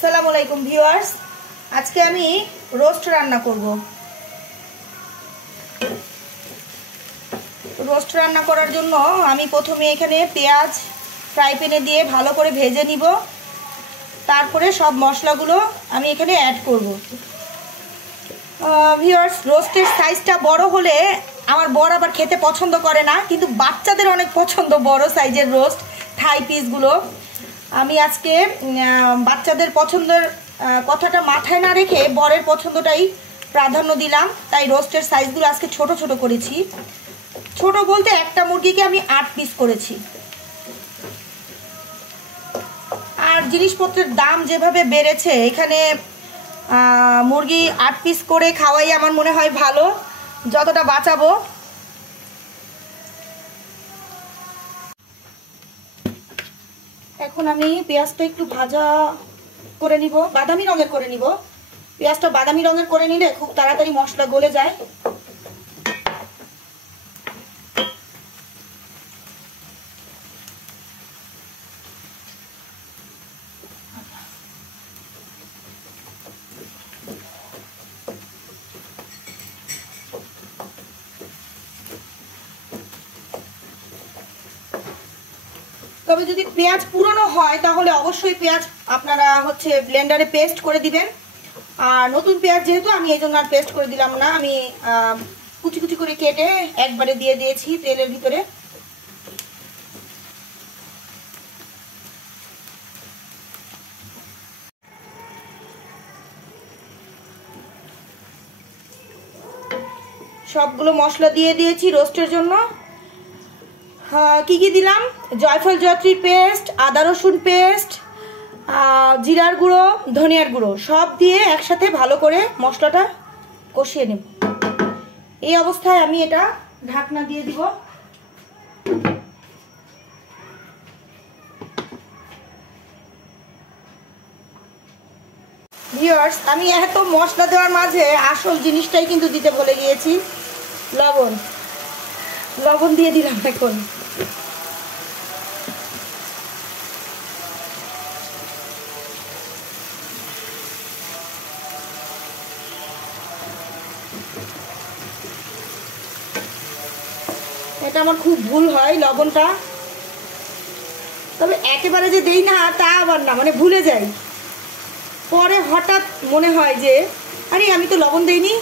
আসসালামু আলাইকুম ভিউয়ার্স, আজকে আমি রোস্ট রান্না করব। রোস্ট রান্না করার জন্য আমি প্রথমে এখানে পেঁয়াজ ফ্রাই প্যানে দিয়ে ভালো করে ভেজে নিব। তারপরে সব মশলাগুলো আমি এখানে অ্যাড করব। ভিউয়ার্স, রোস্টের সাইজটা বড় হলে আমার বর আবার খেতে পছন্দ করে না, কিন্তু বাচ্চাদের অনেক পছন্দ বড় সাইজের রোস্ট, থাই পিসগুলো। আমি আজকে বাচ্চাদের পছন্দের কথাটা মাথায় না রেখে বরের পছন্দটাই প্রাধান্য দিলাম, তাই রোস্টের সাইজগুলো আজকে ছোট ছোট করেছি। ছোট বলতে একটা মুরগিকে আমি 8 পিস করেছি। আর জিনিসপত্রের দাম যেভাবে বেড়েছে, এখানে মুরগি 8 পিস করে খাওয়াই আমার মনে হয় ভালো, যতটা বাঁচাবো। এখন আমি পেঁয়াজটা একটু ভাজা করে নিব, বাদামি রঙের করে নিব। পেঁয়াজটা বাদামি রঙের করে নিলে খুব তাড়াতাড়ি মশলা গলে যায়। তবে যদি পেঁয়াজ পুরনো হয় তাহলে অবশ্যই পেঁয়াজ আপনারা ব্লেন্ডারে পেস্ট করে দিবেন। আর নতুন পেঁয়াজ যেহেতু, আমি এই জন্য আর পেস্ট করে দিলাম না, আমি কুচি কুচি করে কেটে একবারে দিয়ে দিয়েছি তেলের ভিতরে। সবগুলো মশলা দিয়ে দিয়েছি রোস্টের জন্য। কি কি দিলাম? জয়ফল জয়ত্রীর পেস্ট, আদা রসুন পেস্ট, জিরার গুঁড়ো, ধনিয়ার গুঁড়ো সব দিয়ে একসাথে ভালো করে মশলাটা কষিয়ে নেব। এই অবস্থায় আমি এটা ঢাকনা দিয়ে দিব। ভিউয়ার্স, আমি এত মশলা দেওয়ার মাঝে আসল জিনিসটাই কিন্তু দিতে ভুলে গিয়েছি, লবণ। লবণ দিয়ে দিলাম এখন। এটা আমার খুব ভুল হয় লবণটা, তবে একেবারে যে দেই না তা আবার না, মানে ভুলে যাই। পরে হঠাৎ মনে হয় যে আরে আমি তো লবণ দেইনি।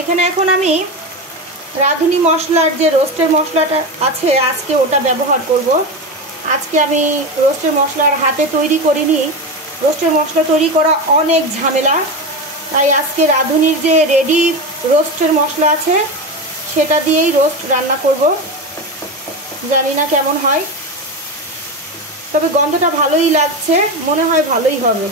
এখানে এখন আমি রাঁধুনি মশলার যে রোস্টের মশলাটা আছে, আজকে ওটা ব্যবহার করব। আজকে আমি রোস্টের মশলার হাতে তৈরি করিনি। রোস্টের মশলা তৈরি করা অনেক ঝামেলা, তাই আজকে রাঁধুনির যে রেডি রোস্টের মশলা আছে সেটা দিয়েই রোস্ট রান্না করব। জানি না কেমন হয়, তবে গন্ধটা ভালোই লাগছে, মনে হয় ভালোই হবে।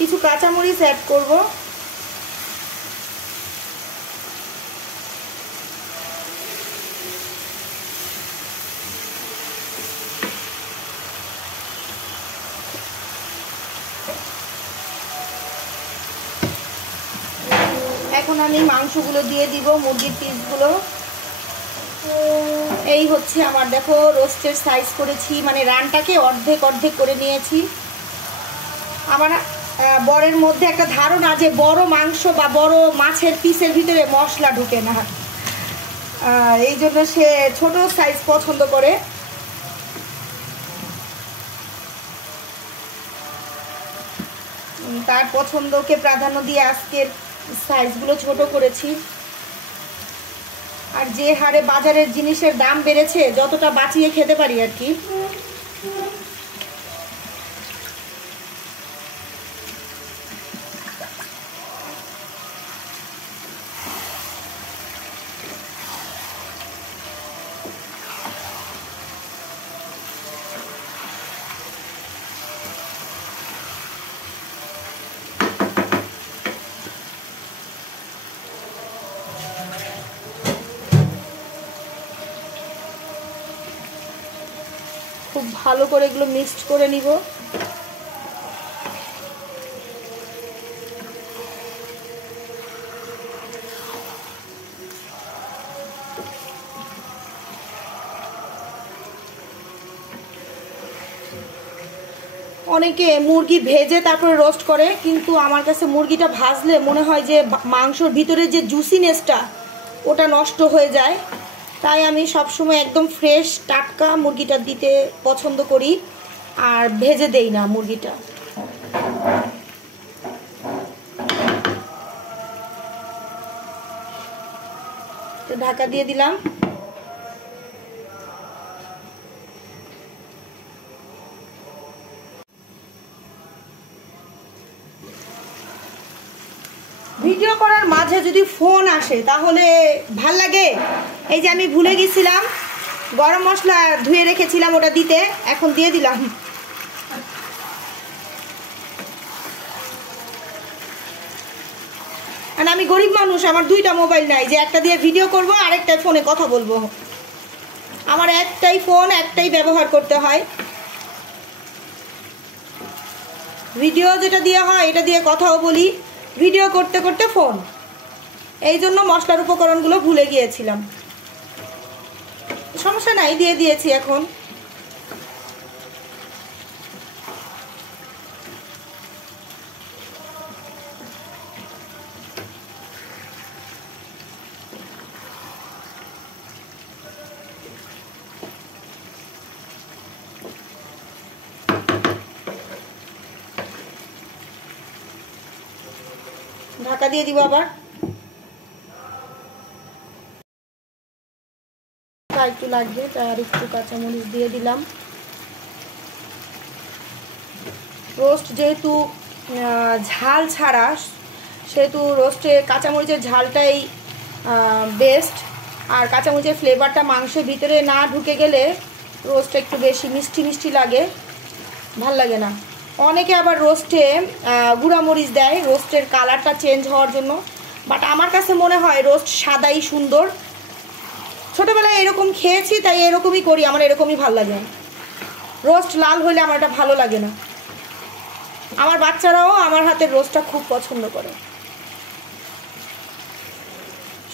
কিছু কাঁচামরিচ অ্যাড করব। এখন আমি মাংসগুলো দিয়ে দিব, মুরগির পিসগুলো। এই হচ্ছে আমার, দেখো রোস্টের সাইজ করেছি, মানে রানটাকে অর্ধেক অর্ধেক করে নিয়েছি। আমার বরের মধ্যে একটা ধারণা যে বড় মাংস বা বড় মাছের পিসের ভিতরে মশলা ঢুকে না, এই জন্য সে ছোট সাইজ পছন্দ করে। তার পছন্দকে প্রাধান্য দিয়ে আজকের সাইজগুলো ছোট করেছি। আর যে হারে বাজারের জিনিসের দাম বেড়েছে, যতটা বাঁচিয়ে খেতে পারি আর কি। ভালো করে এগুলো মিক্সড করে নিব। অনেকে মুরগি ভেজে তারপরে রোস্ট করে, কিন্তু আমার কাছে মুরগিটা ভাজলে মনে হয় যে মাংসর ভিতরে যে জুসিনেসটা ওটা নষ্ট হয়ে যায়। তাই আমি সবসময় একদম ফ্রেশ টাটকা মুরগিটা দিতে পছন্দ করি, আর ভেজে দেই না মুরগিটা। তো ঢাকা দিয়ে দিলাম। ভিডিও করার মাঝে যদি ফোন আসে তাহলে ভাল লাগে। এই যে আমি ভুলে গেছিলাম, গরম মশলা ধুয়ে রেখেছিলাম ওটা দিতে, এখন দিয়ে দিলাম। আর আমি গরিব মানুষ, আমার দুইটা মোবাইল নাই যে একটা দিয়ে ভিডিও করব আর একটা ফোনে কথা বলবো। আমার একটাই ফোন, একটাই ব্যবহার করতে হয়। ভিডিও যেটা দিয়ে হয় এটা দিয়ে কথাও বলি, ভিডিও করতে করতে ফোন। এই জন্য মশলার উপকরণগুলো ভুলে গিয়েছিলাম। সমস্যা নাই, দিয়ে দিয়েছি এখন। ঢাকা দিয়ে দিব আবার। একটু লাগবে তাই আর একটু কাঁচামরিচ দিয়ে দিলাম। রোস্ট যেহেতু ঝাল ছাড়া, সেহেতু রোস্টে কাঁচামরিচের ঝালটাই বেস্ট। আর কাঁচামরিচের ফ্লেভারটা মাংসের ভিতরে না ঢুকে গেলে রোস্টটা একটু বেশি মিষ্টি মিষ্টি লাগে, ভাল লাগে না। অনেকে আবার রোস্টে গুঁড়ামরিচ দেয় রোস্টের কালারটা চেঞ্জ হওয়ার জন্য, বাট আমার কাছে মনে হয় রোস্ট সাদাই সুন্দর। ছোটোবেলায় এরকম খেয়েছি তাই এরকমই করি, আমার এরকমই ভাল লাগে। রোস্ট লাল হলে আমার এটা ভালো লাগে না। আমার বাচ্চারাও আমার হাতের রোস্টটা খুব পছন্দ করে,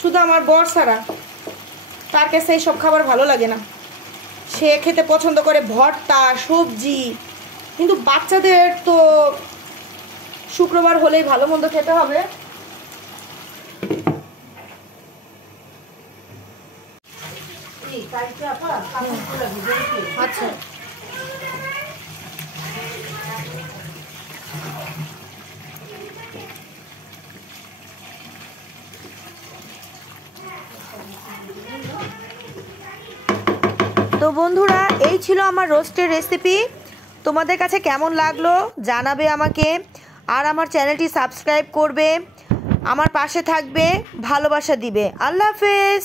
শুধু আমার বর ছাড়া। তার কাছে এইসব খাবার ভালো লাগে না, সে খেতে পছন্দ করে ভর্তা সবজি। কিন্তু বাচ্চাদের তো শুক্রবার হলেই ভালো মন্দ খেতে হবে। আচ্ছা, তো বন্ধুরা এই ছিল আমার রোস্টের রেসিপি। তোমাদের কাছে কেমন লাগলো জানাবে আমাকে, আর আমার চ্যানেলটি সাবস্ক্রাইব করবে, আমার পাশে থাকবে, ভালোবাসা দিবে। আল্লাহ হাফেজ।